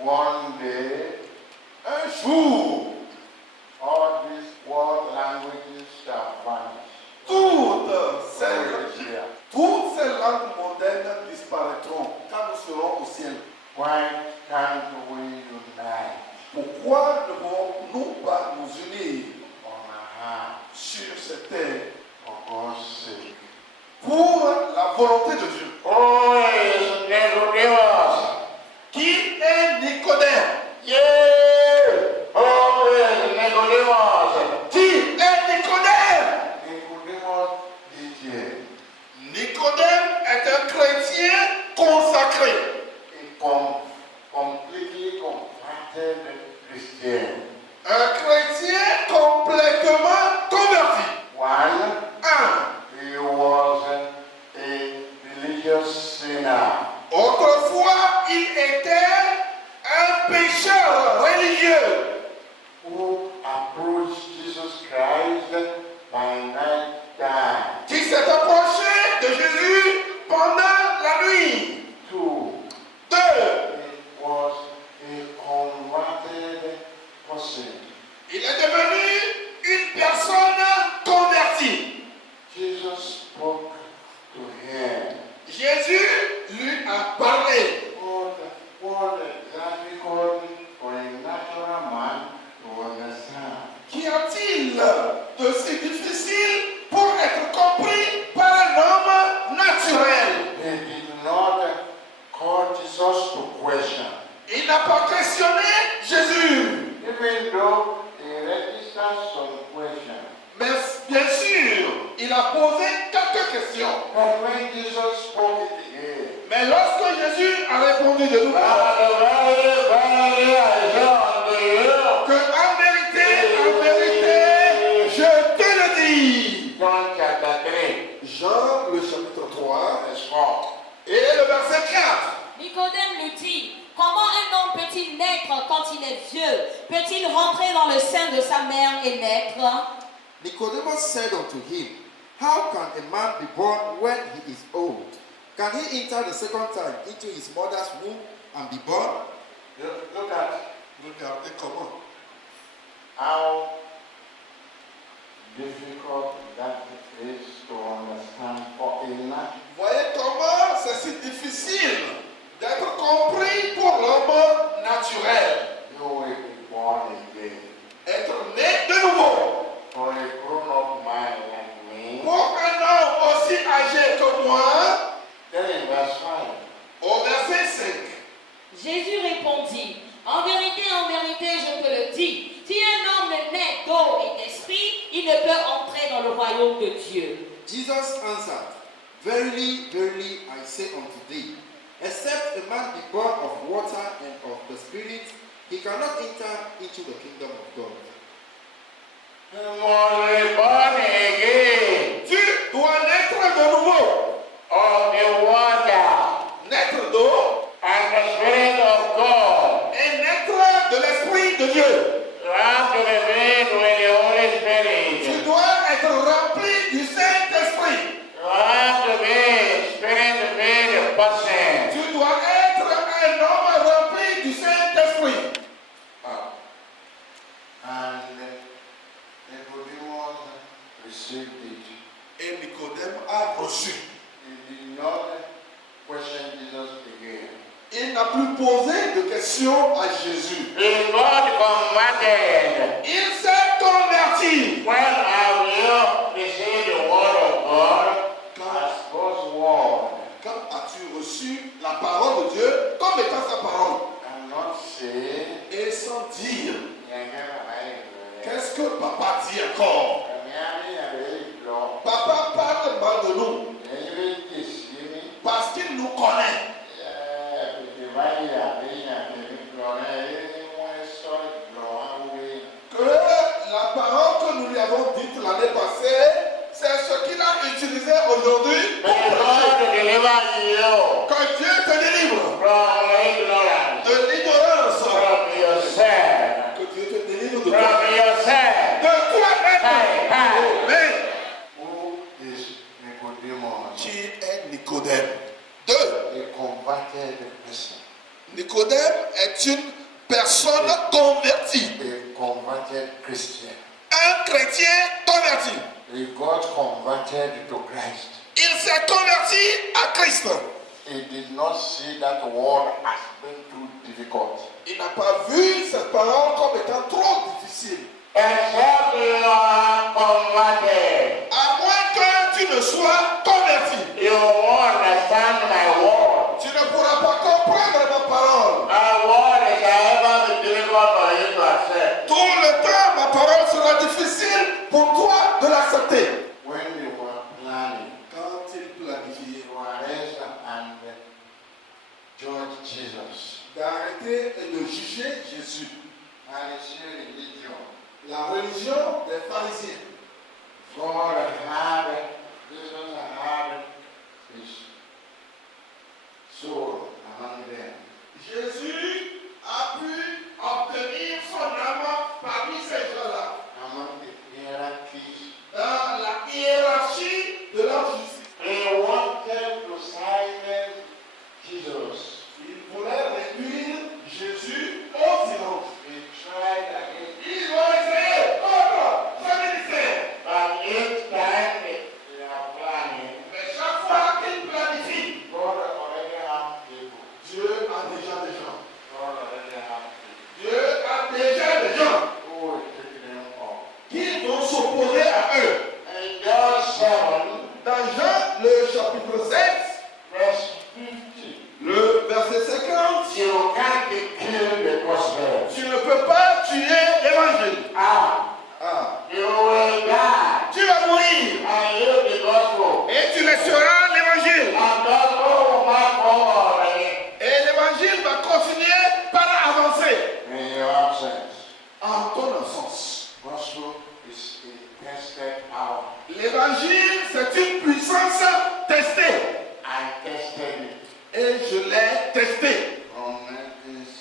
One day, Un jour, all these world languages shall vanish. toutes Here. ces langues modernes disparaîtront quand nous serons au ciel. Why can't we unite Pourquoi ne pouvons-nous pas nous unir on a heart sur cette terre for God's sake? pour la volonté de Dieu? Oh, is Nicodemus. Qui est Nicodème? Yeah! Oh, is Nicodemus. Qui est Nicodème? Nicodemus DJ. Nicodème est un chrétien consacré. He completely converted Christian. Un chrétien complètement converti. One, Un. he was a religious sinner. Autrefois, il était un pécheur religieux Who approached Jesus Christ by night time. qui s'est approché de Jésus pendant la nuit. Two, Deux. he was a converted person. Il est devenu une personne convertie. Jesus spoke to him. Jésus lui a parlé. What exactly called for a natural man to understand? Qu'y a-t-il de si difficile pour être compris par un homme naturel? They did not call Jesus to question. Il n'a pas questionné Jésus. Even though he registered some questions. Mais bien sûr, il a posé quelques questions. But when Jesus spoke it again, Mais lorsque Jésus a répondu de nouveau, que en vérité, je te le dis. John chapter 3, Jean, le chapitre 3, verse 4. et le verset 4. Nicodème lui dit, comment un homme peut-il naître quand il est vieux? Peut-il rentrer dans le sein de sa mère et naître? Nicodemus said unto him, How can a man be born when he is old? Can he enter the second time into his mother's womb and be born? Look at Regardez comment. how difficult that is to understand for a natural. Voyez comment c'est si difficile d'être compris pour l'homme naturel. You will be born again. Être né de nouveau. For a grown-up man like me, Pour un homme aussi âgé que moi, then in verse 5, au verset 5. Jésus répondit, en vérité, je te le dis, si un homme naît d'eau et d'esprit, il ne peut entrer dans le royaume de Dieu. Jesus answered, Verily, verily, I say unto thee, except a man be born of water and of the Spirit, he cannot enter into the kingdom of God. you must be born again Tu dois naître de nouveau. of the water Naître d'eau and the Spirit of God. et naître de l'Esprit de Dieu. You have to be filled with the Holy Spirit. Tu dois être rempli du Saint-Esprit. You have to be Spirit-filled person. Tu dois être un homme rempli du Saint-Esprit. And Nicodemus received it. Et Nicodème a reçu. He did not question Jesus again. Il n'a plus posé de questions à Jésus. He got converted. Il s'est converti. When have you received the word of God as God's word Quand as-tu reçu la parole de Dieu comme étant sa parole? and not say, Et sans dire, qu'est-ce qu'est-ce que papa dit encore? Papa parle mal de nous parce qu'il nous connaît. Que la parole que nous lui avons dite l'année passée, c'est ce qu'il a utilisé aujourd'hui pour prêcher. Que Dieu te délivre de l'ignorance. Que Dieu te délivre de toi. De toi-même. Amen. Who is Nicodemus? Qui est Nicodème? Deux. A est une personne convertie. a converted Christian. Un chrétien converti. He got converted to Christ. Il s'est converti à Christ. He did not see that world as being too difficult. Il n'a pas vu cette parole comme étant trop difficile. Except you are converted. À moins que tu ne sois converti, You won't understand my word. tu ne pourras pas comprendre ma parole. My word is ever be difficult for you to accept. Tout le temps, ma parole sera difficile pour toi de l'accepter. When you were planning Quand il planifiait to arrest and judge Jesus, d'arrêter et de juger Jésus, Pharisee religion, la religion des pharisiens, God had, Jesus had his soul among them. Jésus a pu obtenir son âme parmi ces gens-là, Among the hierarchies, dans la hiérarchie de leur justice. he wanted to silence Jesus. Il voulait réduire Jésus au silence. He tried again, Ils ont essayé contre ce ministère. but each time they are planning, Mais chaque fois qu'ils planifient, God already have people. Dieu a déjà des gens. God already have people Dieu a déjà des gens who will take them up. qui vont s'opposer à eux. In John 7, Dans Jean, le chapitre 7, verse 50, le verset 50, you can't kill the gospel. tu ne peux pas tuer l'évangile. Ah, Ah. you will die Tu vas mourir and live the gospel. et tu laisseras l'évangile. And gospel will not forward Et l'évangile va continuer par avancer. in your absence. En ton absence. Gospel is a tested power. L'évangile, c'est une puissance testée. I tested it Et je l'ai testée. from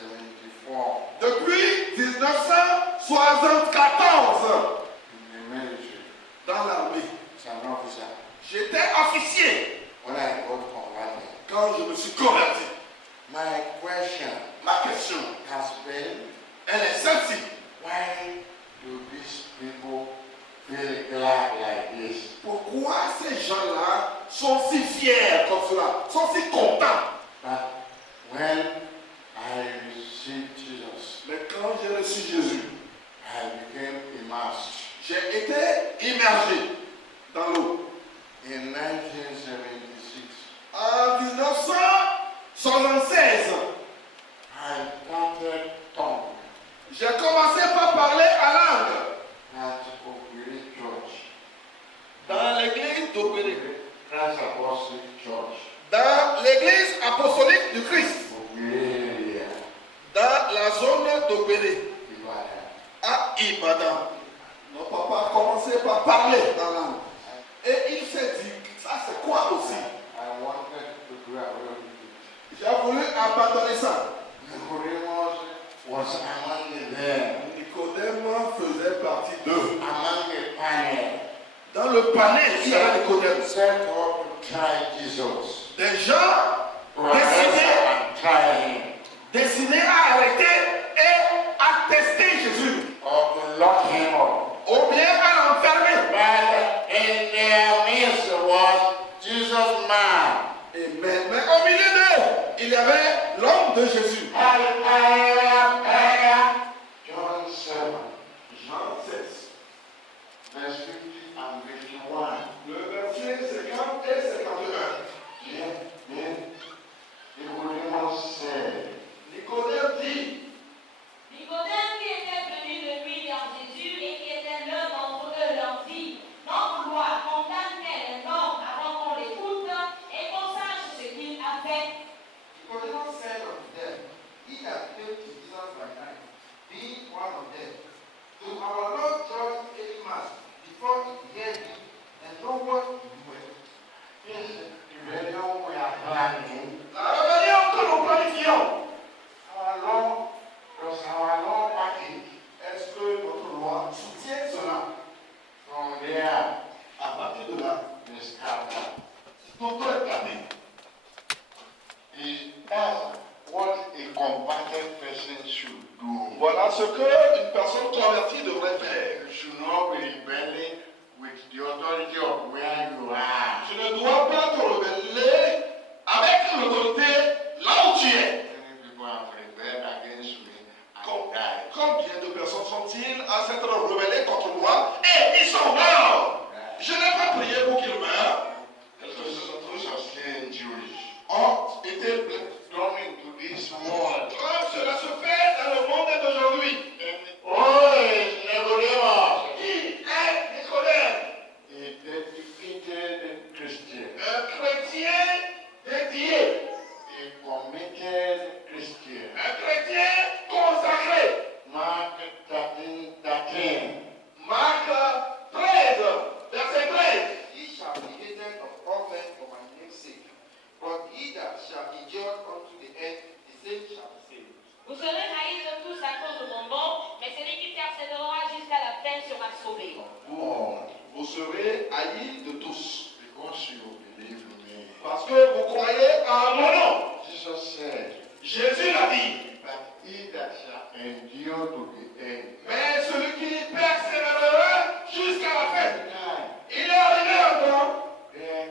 1974 Depuis 1974, in the military dans l'armée. as an officer. J'étais officier When I got converted, quand je me suis converti. my question Ma question, has been, elle est celle-ci. why do these people feel glad like this? Pourquoi ces gens-là sont si fiers comme cela, sont si contents? But when I received Jesus, Mais quand j'ai reçu Jésus, I became immersed. j'ai été immergé dans l'eau. In 1976, En 1976, I started tongue j'ai commencé par parler à langue at Okwiri Church, dans l'église d'Ogbéré, Christ Apostolic Church, dans l'église apostolique du Christ, Okwiri area, dans la zone d'Ogbéré, Ibadan. à Ibadan. Mon papa a commencé par parler dans la langue. Et il s'est dit, ça c'est quoi aussi? I wanted to do away with it. J'ai voulu abandonner ça. Nicodemus was among them, Nicodème faisait partie d'eux. among the panel, Dans le panel, il y avait Nicodème. set up to try Jesus. Des gens To arrest and try him, destinés à arrêter et à tester Jésus. or to lock him up. Ou bien à l'enfermer. But in their midst was Jesus man. Mais au milieu d'eux, il y avait l'homme de Jésus. John 7, Jean 16, verse 50 and 51. le verset 50 et 51. Nicodemus said, Nicodème dit, Nicodème qui était venu de lui vers Jésus et qui était l'un d'entre eux leur dit, converted person should do. Voilà ce qu'une personne convertie devrait faire. You should not be rebelling with the authority of where you are. Tu ne dois pas te rebeller avec l'autorité là où tu es. Many people have rebelled against me and died. Combien de personnes sont-ils à s'être rebellés contre moi et ils sont morts? Je n'ai pas prié pour qu'ils meurent. Those are still Jewish. Ont été Come into this world. comme cela se fait dans le monde d'aujourd'hui. Oh, it's Nicodemus. Qui est Nicodème? A dedicated Christian. Un chrétien dédié. A committed Christian. Un chrétien consacré. Mark 13:13. Marc 13, verset 13. He shall be hated of all men for my name's sake. But he that shall endure unto the end, the same shall be saved. Vous serez haïs de tous à cause de mon nom, mais celui qui persévérera jusqu'à la fin sera sauvé. Vous serez haïs de tous. Because you believe in me. Parce que vous croyez en mon nom. Jesus said, Jésus l'a dit. but he that shall endure to the end. Mais celui qui persévérera jusqu'à la fin. Time, Il est arrivé un temps. then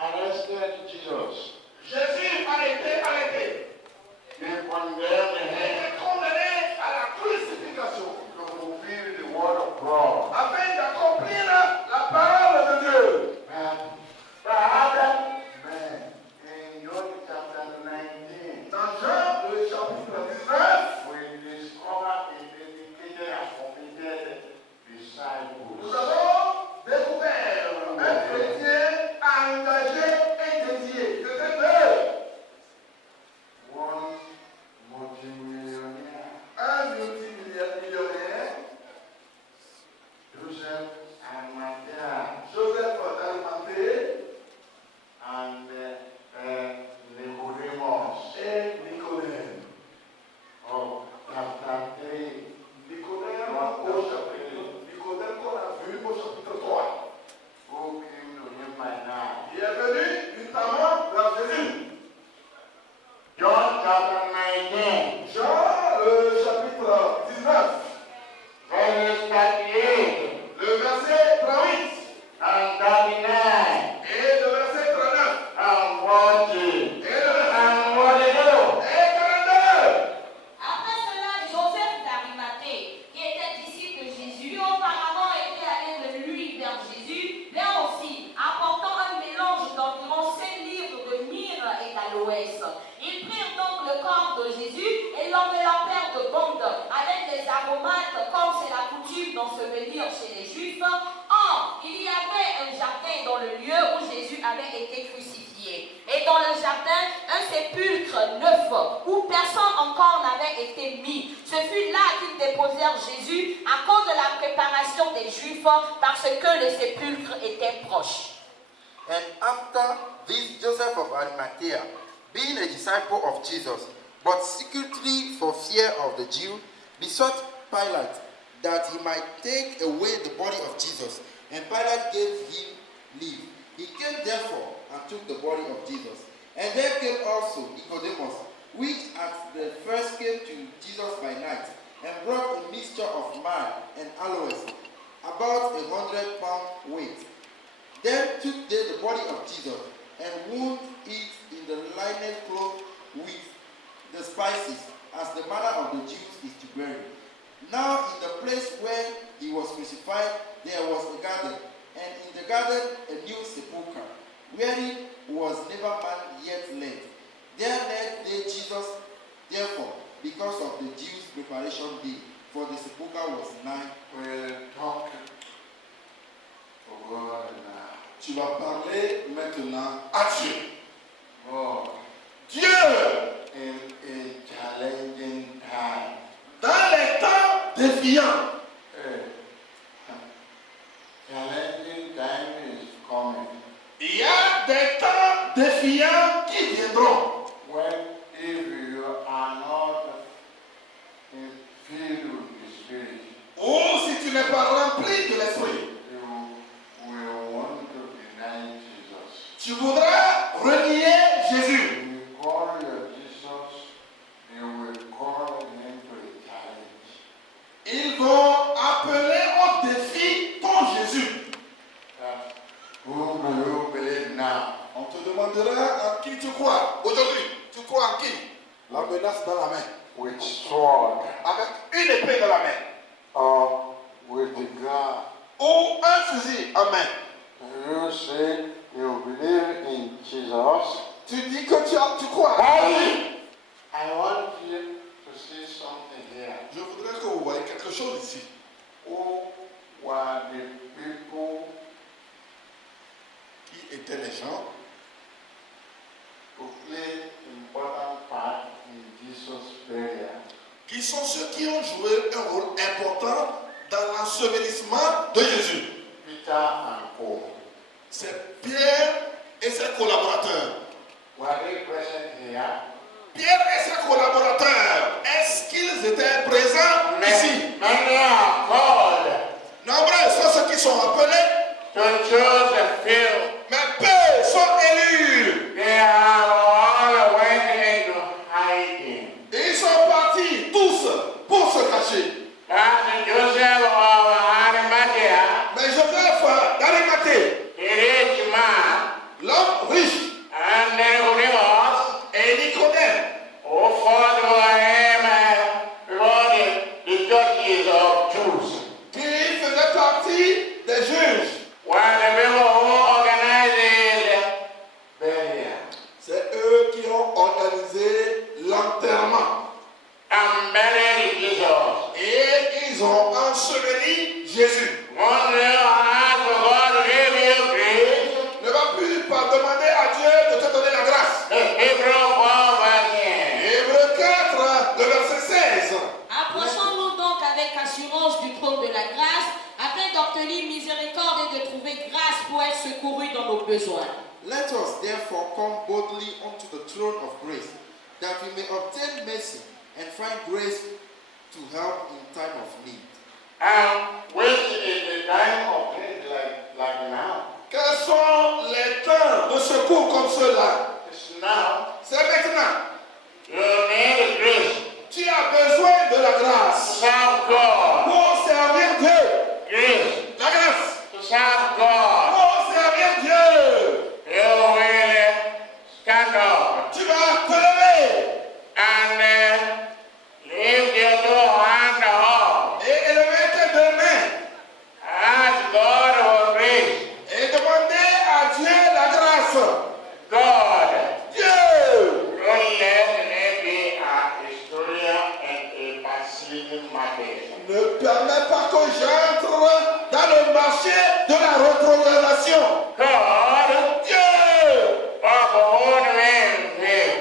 arrested Jesus. Jésus a été arrêté. They condemned Il him est condamné à la crucifixion. to fulfill the word of God. Afin d'accomplir la parole de Dieu. But other men in John chapter 19, Dans Jean, le chapitre 19, we discover a dedicated and committed disciple. nous avons découvert un chrétien engagé et dédié. C'était deux. One multimillionaire, Un multimillionnaire, Joseph Arimathea, Joseph d'Arimathée and Nicodemus et Nicodème. of chapter 3. Nicodème qu'on a vu au chapitre 3. Who came to him by night. Il est venu notamment vers Jésus. John chapter 19, Jean, le chapitre 19, verse 38 le verset 38 and 39 et le verset 39 and 40 et le verset and 42. et 42. Après cela, Joseph d'Arimathée, qui était disciple de Jésus, lui auparavant était allé de lui vers Jésus, là aussi, apportant un mélange d'environ 5 livres de myrrhe et d'aloès. Ils prirent donc le corps de Jésus et l'enveloppèrent de bandes avec des aromates, comme c'est la coutume d'ensevelir chez les Juifs. Or, il y avait un jardin dans le lieu où Jésus avait été crucifié. Et dans le jardin, un sépulcre neuf où personne encore n'avait été mis. Ce fut là qu'ils déposèrent Jésus à cause de la préparation des Juifs parce que le sépulcre était proche. And after this, Joseph of Arimathea, being a disciple of Jesus, but secretly for fear of the Jews, besought Pilate that he might take away the body of Jesus. And Pilate gave him leave. He came therefore and took the body of Jesus. And there came also Nicodemus, which at the first came to Jesus by night, and brought a mixture of myrrh and aloes, about 100 pounds weight. Then took they the body of Jesus, and wound it in the linen cloth with the spices, as the manner of the Jews is to bury. Now in the place where he was crucified, there was a garden, and in the garden a new sepulchre, wherein was never man yet laid. There laid they Jesus, therefore, because of the Jews' preparation day, for the sepulchre was nigh. We'll talk to God now. Tu vas parler maintenant à Dieu. God, Dieu, in a challenging time, dans les temps défiants, challenging time is coming. il y a des temps défiants qui viendront. When if you are not filled with the Spirit, Ou si tu n'es pas rempli de l'esprit, you will want to deny Jesus. tu voudras renier Jésus. You call your Jesus the menace dans la main, with sword avec une épée dans la main, or with the gun. ou un fusil en main, You say you believe in Jesus. tu dis que tu crois. Hey! I want you to see something here. Je voudrais que vous voyez quelque chose ici. Who were the people Qui étaient les gens who played important part in Jesus' burial? qui sont ceux qui ont joué un rôle important dans l'ensevelissement de Jésus? Peter and Paul. C'est Pierre et ses collaborateurs. Were they present here? Pierre et ses collaborateurs, est-ce qu'ils étaient présents ici? Many are called Nombreux sont ceux qui sont appelés, to choose a few. mais peu sont élus. They are all went into hiding. Et ils sont partis tous pour se cacher. That's Joseph of Arimathea, Mais Joseph d'Arimathée, a rich man, l'homme riche, and Nicodemus, et Nicodème, who fought for him before the judges of Jews, qui faisait partie des juges. were the people who organized the burial C'est eux qui ont organisé l'enterrement. and buried Jesus. Et ils ont enseveli Jésus. Won't you ask God to give you grace? Ne va plus pas demander à Dieu de te donner la grâce. The Hebrew 4 verse 10. Hébreux 4, le verset 16. Approchons-nous donc avec assurance du trône de la grâce, afin d'obtenir miséricorde et de trouver grâce pour être secouru dans nos besoins. Let us therefore come boldly unto the throne of grace, that we may obtain mercy and find grace to help in time of need. Which is the time of need like now? Quels sont les temps de secours comme ceux-là? It's now. C'est maintenant. You need grace Tu as besoin de la to grâce serve God. pour servir Dieu. Grace La grâce to serve God. pour servir Dieu. You will stand up Tu vas te lever and lift your two hands up. et élever tes deux mains Ask God for grace. et demander à Dieu la grâce. God, Dieu, don't let me be a historian and a backsliding market. ne permets pas que j'entre dans le marché de la rétrogradation. God, Dieu, uphold me in faith.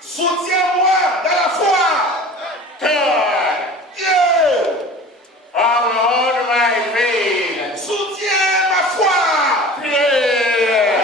soutiens-moi dans la foi. God, Dieu, uphold my faith. soutiens ma foi. Yeah.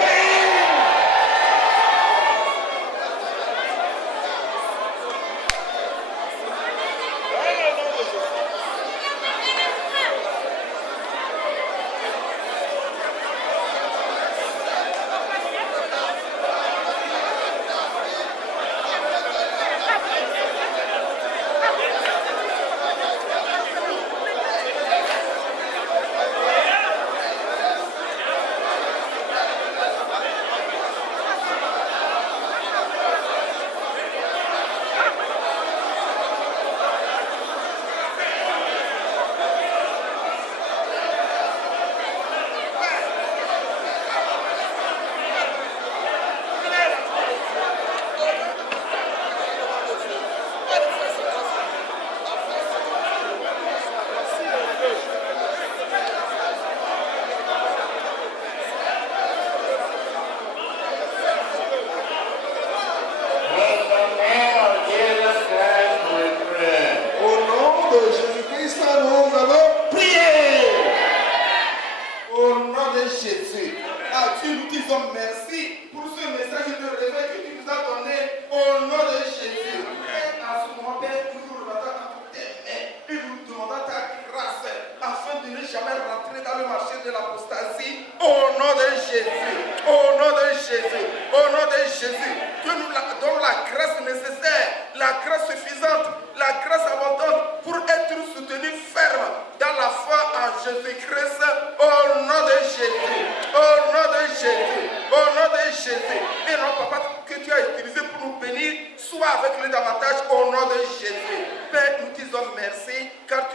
Jésus. Et non, papa, que tu as utilisé pour nous bénir, soit avec lui davantage au nom de Jésus. Père, nous disons merci car